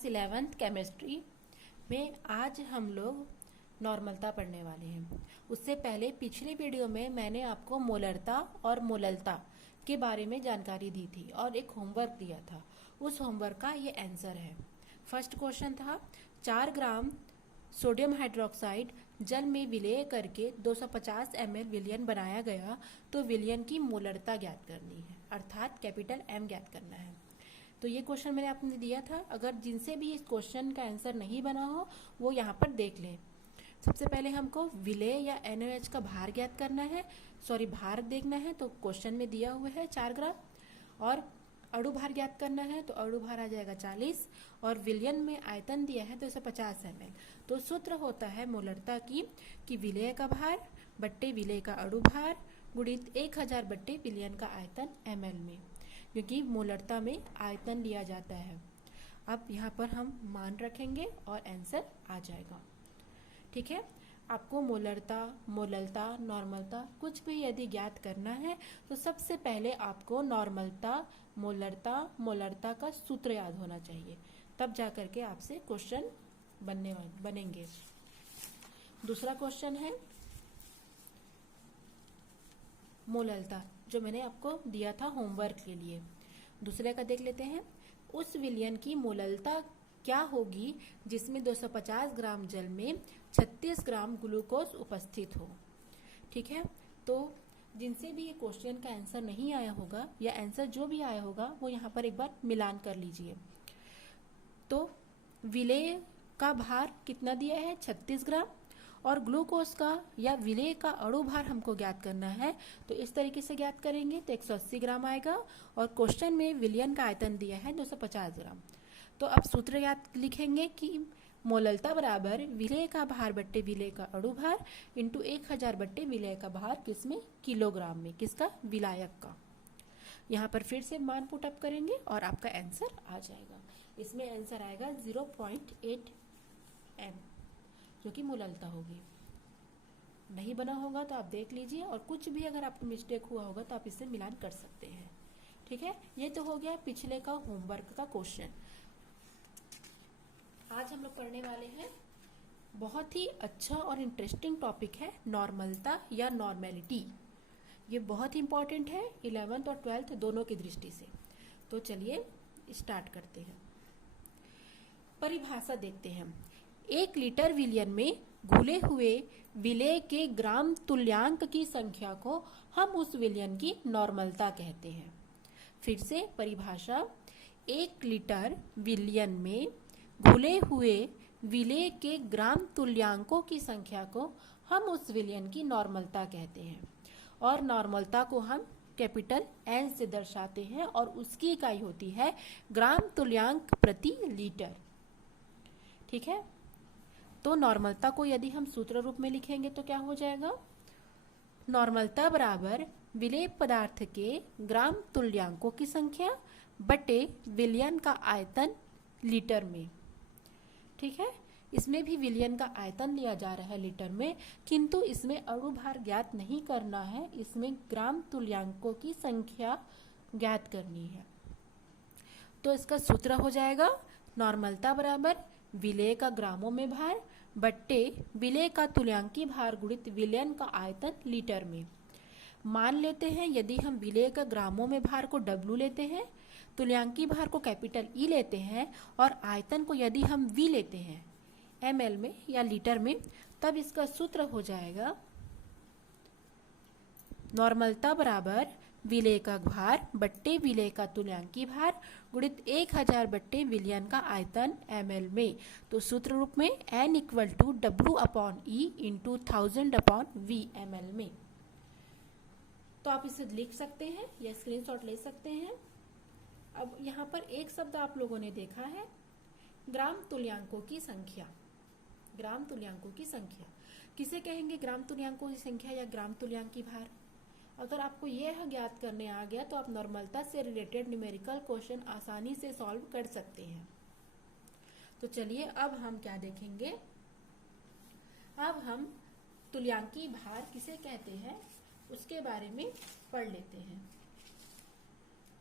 11th chemistry में आज हम लोग नॉर्मलता पढ़ने वाले हैं। उससे पहले पिछले वीडियो में मैंने आपको मोलरता और मोललता के बारे में जानकारी दी थी और एक होमवर्क दिया था। उस होमवर्क का ये आंसर है। फर्स्ट क्वेश्चन था 4 ग्राम सोडियम हाइड्रोक्साइड जल में विलय करके 250 ml विलयन बनाया गया तो विलयन की मोलरता ज्ञात करनी है, अर्थात कैपिटल एम ज्ञात करना है। तो ये क्वेश्चन मैंने आपने दिया था। अगर जिनसे भी इस क्वेश्चन का आंसर नहीं बना हो वो यहाँ पर देख लें। सबसे पहले हमको विलय या NaOH का भार ज्ञात करना है, भार देखना है। तो क्वेश्चन में दिया हुआ है 4 ग्राम और अणु भार ज्ञात करना है तो अणु भार आ जाएगा 40 और विलयन में आयतन दिया है 250 ml। तो सूत्र होता है मोलरता की कि विलय का भार बट्टे विलय का अणु भार गुणित 1000 बट्टे विलयन का आयतन ml में, क्योंकि मोलरता में आयतन लिया जाता है। अब यहाँ पर हम मान रखेंगे और आंसर आ जाएगा। ठीक है, आपको मोलरता, मोललता, नॉर्मलता कुछ भी यदि ज्ञात करना है तो सबसे पहले आपको नॉर्मलता, मोलरता, मोलरता का सूत्र याद होना चाहिए, तब जाकर के आपसे क्वेश्चन बनेंगे। दूसरा क्वेश्चन है मोललता, जो मैंने आपको दिया था होमवर्क के लिए। दूसरे का देख लेते हैं। उस विलयन की मोललता क्या होगी जिसमें 250 ग्राम जल में 36 ग्राम ग्लूकोज उपस्थित हो। ठीक है, तो जिनसे भी ये क्वेश्चन का आंसर नहीं आया होगा या आंसर जो भी आया होगा वो यहाँ पर एक बार मिलान कर लीजिए। तो विलय का भार कितना दिया है 36 ग्राम और ग्लूकोज का या विलय का अणु भार हमको ज्ञात करना है। तो इस तरीके से ज्ञात करेंगे तो 180 ग्राम आएगा और क्वेश्चन में विलयन का आयतन दिया है 250 ग्राम। तो अब सूत्र याद लिखेंगे कि मोललता बराबर विलय का भार बट्टे विलय का अणु भार इंटू 1000 बट्टे विलय का भार, किसमें, किलोग्राम में, किसका, विलायक का। यहाँ पर फिर से मान पुट अप करेंगे और आपका आंसर आ जाएगा। इसमें आंसर आएगा 0.8 m, जो कि मोललता होगी। नहीं बना होगा तो आप देख लीजिए और कुछ भी अगर आपको मिस्टेक हुआ होगा तो आप इससे मिलान कर सकते हैं। ठीक है, ये तो हो गया पिछले का होमवर्क का क्वेश्चन। आज हम लोग पढ़ने वाले हैं बहुत ही अच्छा और इंटरेस्टिंग टॉपिक है नॉर्मलता या नॉर्मेलिटी। ये बहुत ही इंपॉर्टेंट है 11th और 12th दोनों की दृष्टि से। तो चलिए स्टार्ट करते हैं। परिभाषा देखते हैं। 1 लीटर विलयन में घुले हुए विलय के ग्राम तुल्यांक की संख्या को हम उस विलयन की नॉर्मलता कहते हैं। फिर से परिभाषा, 1 लीटर विलयन में घुले हुए विलय के ग्राम तुल्यांकों की संख्या को हम उस विलयन की नॉर्मलता कहते हैं और नॉर्मलता को हम कैपिटल N से दर्शाते हैं और उसकी इकाई होती है ग्राम तुल्यांक प्रति लीटर। ठीक है, तो नॉर्मलता को यदि हम सूत्र रूप में लिखेंगे तो क्या हो जाएगा, नॉर्मलता बराबर विलय पदार्थ के ग्राम तुल्यांकों की संख्या बटे विलयन का आयतन लीटर में। ठीक है, इसमें भी विलयन का आयतन लिया जा रहा है लीटर में, किंतु इसमें अणु भार ज्ञात नहीं करना है, इसमें ग्राम तुल्यांकों की संख्या ज्ञात करनी है। तो इसका सूत्र हो जाएगा नॉर्मलता बराबर विलय का ग्रामों में भार बट्टे विलय का तुल्यांकी भार गुणित विलयन का आयतन लीटर में। मान लेते हैं यदि हम विलय का ग्रामों में भार को W लेते हैं, तुल्यांकी भार को कैपिटल E लेते हैं और आयतन को यदि हम V लेते हैं ml में या लीटर में, तब इसका सूत्र हो जाएगा नॉर्मलता बराबर विलय का भार बट्टे विलय का तुल्यांकी भार गुणित 1000 बट्टे विलयन का आयतन ml में। तो सूत्र रूप में N equal to W/E into 1000/V ml में। तो आप इसे लिख सकते हैं या स्क्रीनशॉट ले सकते हैं। अब यहाँ पर एक शब्द आप लोगों ने देखा है, ग्राम तुल्यांकों की संख्या। ग्राम तुल्यांकों की संख्या किसे कहेंगे, ग्राम तुल्यांकों की संख्या या ग्राम तुल्यांकी भार। अगर आपको यह ज्ञात करने आ गया तो आप नॉर्मलता से रिलेटेड न्यूमेरिकल क्वेश्चन आसानी से सॉल्व कर सकते हैं। तो चलिए अब हम क्या देखेंगे, अब हम तुल्यांकी भार किसे कहते हैं उसके बारे में पढ़ लेते हैं।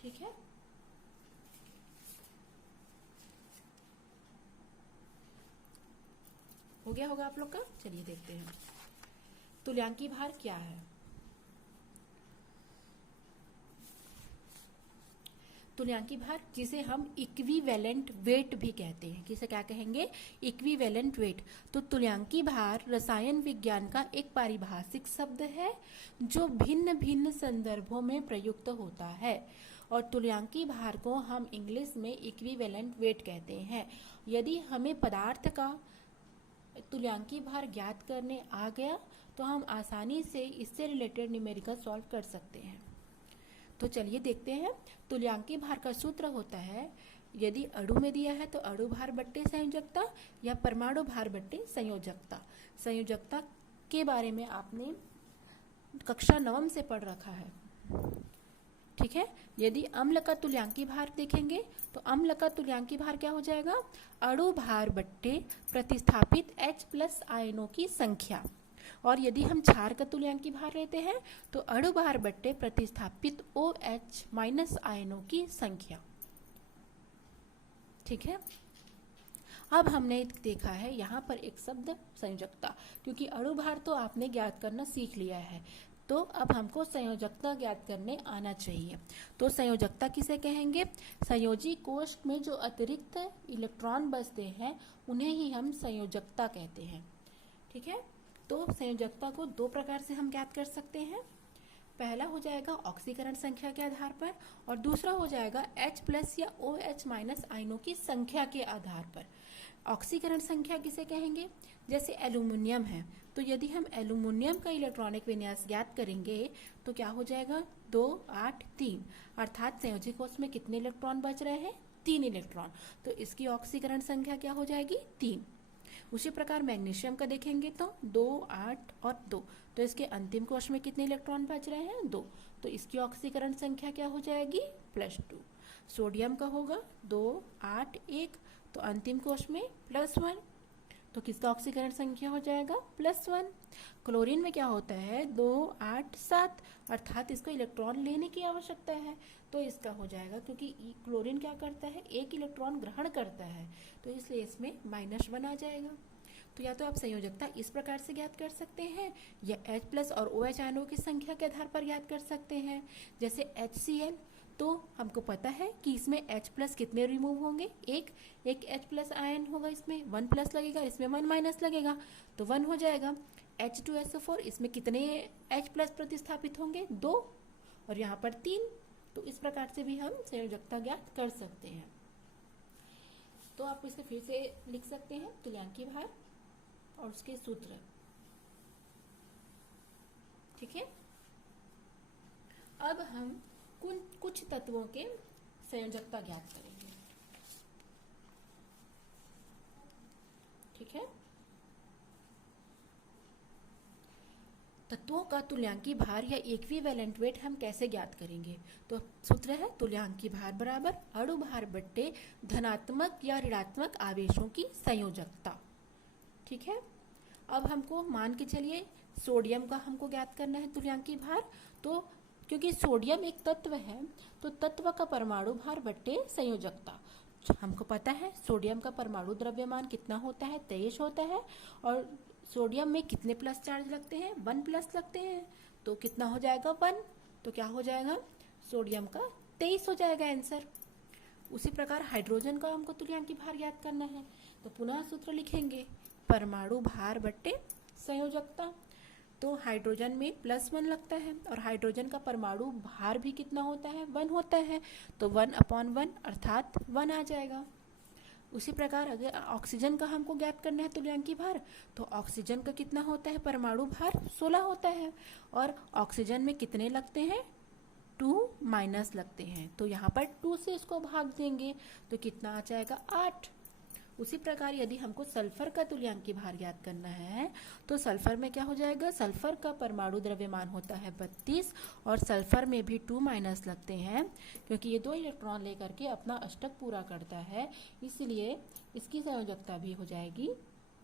ठीक है, हो गया होगा आप लोग का। चलिए देखते हैं तुल्यांकी भार क्या है। तुल्यांकी भार जिसे हम इक्विवेलेंट वेट भी कहते हैं, किसे क्या कहेंगे, इक्विवेलेंट वेट। तो तुल्यांकी भार रसायन विज्ञान का एक पारिभाषिक शब्द है जो भिन्न भिन्न संदर्भों में प्रयुक्त होता है। और तुल्यांकी भार को हम इंग्लिश में इक्विवेलेंट वेट कहते हैं। यदि हमें पदार्थ का तुल्यांकी भार ज्ञात करने आ गया तो हम आसानी से इससे रिलेटेड न्यूमेरिकल सॉल्व कर सकते हैं। तो चलिए देखते हैं। तुल्यांकी भार का सूत्र होता है, यदि अणु में दिया है तो अणु भार बट्टे संयोजकता या परमाणु भार बट्टे संयोजकता। संयोजकता के बारे में आपने कक्षा 9 से पढ़ रखा है, ठीक है। यदि अम्ल का तुल्यांकी भार देखेंगे तो अम्ल का तुल्यांकी भार क्या हो जाएगा, अणु भार बट्टे प्रतिस्थापित H+ आयनों की संख्या। और यदि हम क्षार का तुल्यांकी भार लेते हैं तो अणु भार बट्टे प्रतिस्थापित OH- आयनों की संख्या, ठीक है। अब हमने देखा है यहाँ पर एक शब्द संयोजकता, क्योंकि अणु भार तो आपने ज्ञात करना सीख लिया है, तो अब हमको संयोजकता ज्ञात करने आना चाहिए। तो संयोजकता किसे कहेंगे, संयोजी कोश में जो अतिरिक्त इलेक्ट्रॉन बचते हैं उन्हें ही हम संयोजकता कहते हैं, ठीक है। तो संयोजकता को दो प्रकार से हम ज्ञात कर सकते हैं। पहला हो जाएगा ऑक्सीकरण संख्या के आधार पर और दूसरा हो जाएगा H+ या OH- आयनों की संख्या के आधार पर। ऑक्सीकरण संख्या किसे कहेंगे, जैसे एल्यूमिनियम है तो यदि हम एल्यूमिनियम का इलेक्ट्रॉनिक विन्यास ज्ञात करेंगे तो क्या हो जाएगा 2, 8, 3, अर्थात संयोजी कोश में कितने इलेक्ट्रॉन बच रहे हैं, 3 इलेक्ट्रॉन। तो इसकी ऑक्सीकरण संख्या क्या हो जाएगी, 3। उसी प्रकार मैग्नीशियम का देखेंगे तो 2, 8 और 2, तो इसके अंतिम कोश में कितने इलेक्ट्रॉन बच रहे हैं, 2, तो इसकी ऑक्सीकरण संख्या क्या हो जाएगी, +2। सोडियम का होगा 2, 8, 1, तो अंतिम कोश में +1, तो किसका ऑक्सीकरण संख्या हो जाएगा +1। क्लोरीन में क्या होता है 2, 8, 7, अर्थात इसको इलेक्ट्रॉन लेने की आवश्यकता है, तो इसका हो जाएगा, क्योंकि क्लोरीन क्या करता है, 1 इलेक्ट्रॉन ग्रहण करता है, तो इसलिए इसमें -1 आ जाएगा। तो या तो आप संयोजकता इस प्रकार से ज्ञात कर सकते हैं या H+ और OH आयनों की संख्या के आधार पर ज्ञात कर सकते हैं। जैसे HCl, तो हमको पता है कि इसमें H+ कितने रिमूव होंगे, एक H+ आयन होगा, इसमें 1+ लगेगा, इसमें 1- लगेगा, तो 1 हो जाएगा। H2SO4, इसमें कितने H+ प्रतिस्थापित होंगे, 2, और यहाँ पर 3, तो इस प्रकार से भी हम संयोजकता ज्ञात कर सकते हैं। तो आप इसे फिर से लिख सकते हैं, तुल्यांकी भार और उसके सूत्र, ठीक है। अब हम कुछ तत्वों के संयोजकता ज्ञात करेंगे, ठीक है। तत्वों का तुल्यांकी भार या इक्विवेलेंट वेट हम कैसे ज्ञात करेंगे, तो सूत्र है तुल्यांकी भार बराबर अणु भार बट्टे धनात्मक या ऋणात्मक आवेशों की संयोजकता, ठीक है। अब हमको मान के चलिए सोडियम का हमको ज्ञात करना है तुल्यांकी भार, तो क्योंकि सोडियम एक तत्व है तो तत्व का परमाणु भार बट्टे संयोजकता। हमको पता है सोडियम का परमाणु द्रव्यमान कितना होता है, 23 होता है, और सोडियम में कितने प्लस चार्ज लगते हैं, 1+ लगते हैं, तो कितना हो जाएगा 1, तो क्या हो जाएगा सोडियम का 23 हो जाएगा आंसर। उसी प्रकार हाइड्रोजन का हमको तुल्यांकी भार ज्ञात करना है, तो पुनः सूत्र लिखेंगे परमाणु भार बट्टे संयोजकता। तो हाइड्रोजन में +1 लगता है और हाइड्रोजन का परमाणु भार भी कितना होता है, 1 होता है, तो 1/1 अर्थात 1 आ जाएगा। उसी प्रकार अगर ऑक्सीजन का हमको ज्ञात करना है तुल्यांकी भार, तो ऑक्सीजन का कितना होता है, परमाणु भार 16 होता है, और ऑक्सीजन में कितने लगते हैं, 2- लगते हैं, तो यहाँ पर 2 से इसको भाग देंगे तो कितना आ जाएगा 8। उसी प्रकार यदि हमको सल्फर का तुल्यांकी भार ज्ञात करना है तो सल्फर में क्या हो जाएगा, सल्फर का परमाणु द्रव्यमान होता है 32 और सल्फर में भी 2- लगते हैं, क्योंकि ये 2 इलेक्ट्रॉन लेकर के अपना अष्टक पूरा करता है, इसलिए इसकी संयोजकता भी हो जाएगी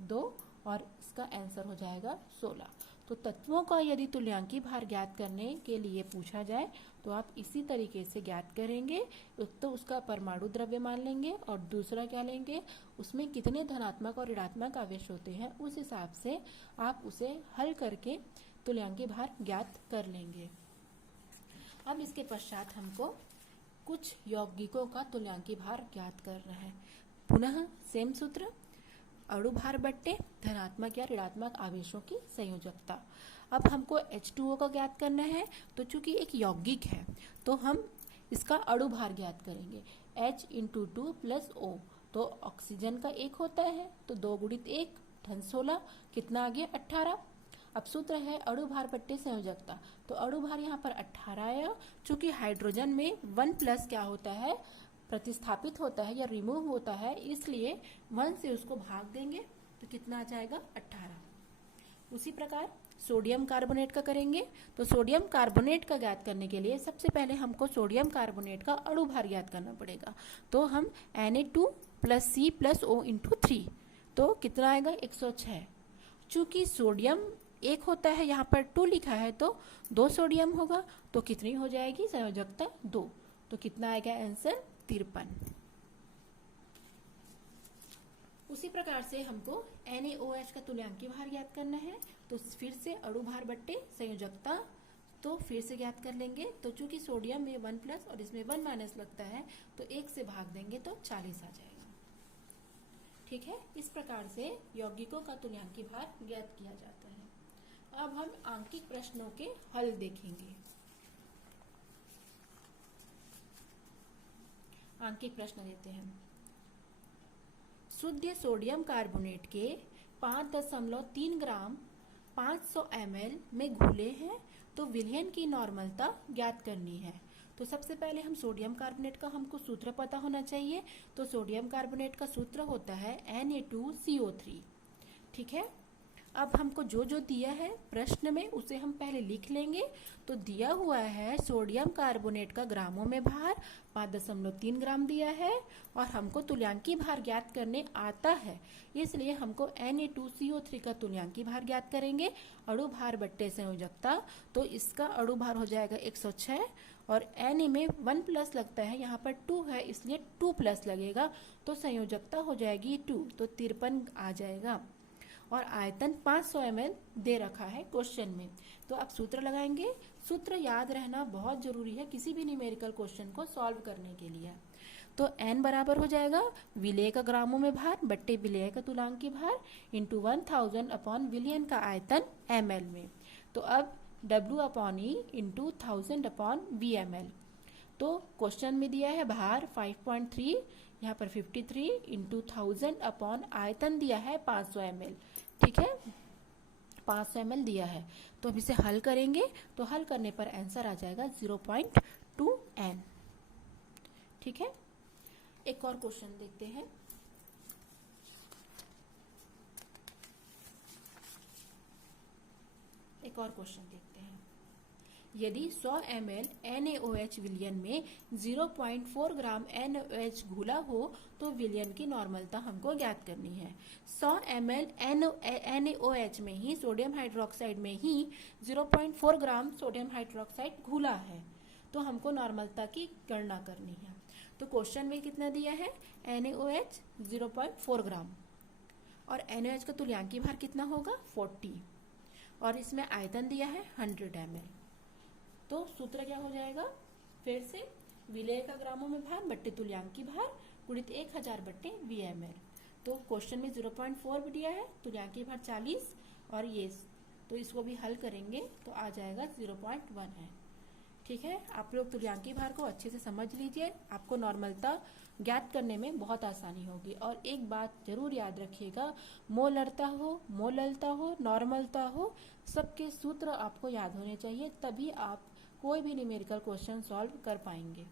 2 और इसका आंसर हो जाएगा 16। तो तो तत्वों का यदि तुल्यांकी भार ज्ञात करने के लिए पूछा जाए तो आप इसी तरीके से ज्ञात करेंगे। एक तो उसका परमाणु द्रव्यमान लेंगे और दूसरा क्या लेंगे, उसमें कितने धनात्मक और ऋणात्मक आवेश होते हैं, उस हिसाब से आप उसे हल करके तुल्यांकी भार ज्ञात कर लेंगे। अब इसके पश्चात हमको कुछ यौगिकों का तुल्यांकी भार ज्ञात करना है। पुनः सेम सूत्र, अणु भार बट्टे धनात्मक या ऋणात्मक आवेशों की संयोजकता। अब हमको H2O का ज्ञात करना है, तो चूंकि एक यौगिक है तो हम इसका अणु भार ज्ञात करेंगे। H × 2 + O, तो ऑक्सीजन का 1 होता है तो 2 × 1 धन 16, कितना आ गया 18। अब सूत्र है अणु भार बट्टे संयोजकता, तो अणु भार यहाँ पर 18 आया। चूंकि हाइड्रोजन में 1+ क्या होता है, प्रतिस्थापित होता है या रिमूव होता है, इसलिए 1 से उसको भाग देंगे तो कितना आ जाएगा 18। उसी प्रकार सोडियम कार्बोनेट का करेंगे, तो सोडियम कार्बोनेट का ज्ञात करने के लिए सबसे पहले हमको सोडियम कार्बोनेट का अणु भार ज्ञात करना पड़ेगा। तो हम Na2 + C + O × 3, तो कितना आएगा 106। चूंकि सोडियम 1 होता है, यहाँ पर 2 लिखा है तो 2 सोडियम होगा, तो कितनी हो जाएगी संयोजकता 2, तो कितना आएगा आंसर 53। उसी प्रकार से हमको NaOH का तुल्यांकी भार ज्ञात करना है, तो फिर से अणु भार बट्टे संयोजकता तो फिर से ज्ञात कर लेंगे। तो चूंकि सोडियम में 1+ और इसमें 1- लगता है तो 1 से भाग देंगे तो 40 आ जाएगा। ठीक है, इस प्रकार से यौगिकों का तुल्यांकी भार ज्ञात किया जाता है। अब हम आंकिक प्रश्नों के हल देखेंगे। आंकिक प्रश्न देते हैं। शुद्ध सोडियम कार्बोनेट के 5.3 ग्राम 500 ml में घुले हैं, तो विलयन की नॉर्मलता ज्ञात करनी है। तो सबसे पहले हम सोडियम कार्बोनेट का हमको सूत्र पता होना चाहिए। तो सोडियम कार्बोनेट का सूत्र होता है Na2CO3। ठीक है, अब हमको जो जो दिया है प्रश्न में उसे हम पहले लिख लेंगे। तो दिया हुआ है सोडियम कार्बोनेट का ग्रामों में भार 5.3 ग्राम दिया है और हमको तुल्यांकी भार ज्ञात करने आता है, इसलिए हमको Na2CO3 का तुल्यांकी भार ज्ञात करेंगे। अणु भार बट्टे संयोजकता, तो इसका अणु भार हो जाएगा 106 और Na में 1+ लगता है, यहाँ पर 2 है इसलिए 2+ लगेगा, तो संयोजकता हो जाएगी 2, तो 53 आ जाएगा। और आयतन 500 ml दे रखा है क्वेश्चन में, तो आप सूत्र लगाएंगे। सूत्र याद रहना बहुत जरूरी है किसी भी न्यूमेरिकल क्वेश्चन को सॉल्व करने के लिए। तो n बराबर हो जाएगा विलेय का ग्रामों में भार बट्टे विलेय का तुल्यांकी भार इंटू 1000 अपॉन विलियन का आयतन ml में। तो अब W/E इंटू 1000 अपॉन VmL। तो क्वेश्चन में दिया है भार 5.3, यहाँ पर 53 इंटू 1000 अपॉन आयतन दिया है 500 ml। ठीक है, 500 ml दिया है, तो अब इसे हल करेंगे तो हल करने पर आंसर आ जाएगा 0.2 n। ठीक है, एक और क्वेश्चन देखते हैं। एक और क्वेश्चन देखते हैं। यदि 100 ml NaOH विलयन में 0.4 ग्राम NaOH घुला हो तो विलयन की नॉर्मलता हमको ज्ञात करनी है। 100 ml NaOH में ही सोडियम हाइड्रोक्साइड में ही 0.4 ग्राम सोडियम हाइड्रोक्साइड घुला है, तो हमको नॉर्मलता की गणना करनी है। तो क्वेश्चन में कितना दिया है, NaOH 0.4 ग्राम और NaOH का तुल्यांकी भार कितना होगा 40 और इसमें आयतन दिया है 100 ml। तो सूत्र क्या हो जाएगा, फिर से विलेय का ग्रामों में भार बट्टे तुल्यांकी भार गुणित 1000 बट्टे VmL। तो क्वेश्चन में 0.4 भी दिया है, तुल्यांकी भार 40 और ये, तो इसको भी हल करेंगे तो आ जाएगा 0.1 है। ठीक है, आप लोग तुल्यांकी भार को अच्छे से समझ लीजिए, आपको नॉर्मलता ज्ञात करने में बहुत आसानी होगी। और एक बात जरूर याद रखिएगा, मोलरता हो, मोललता हो, नॉर्मलता हो, सबके सूत्र आपको याद होने चाहिए, तभी आप कोई भी न्यूमेरिकल क्वेश्चन सॉल्व कर पाएंगे।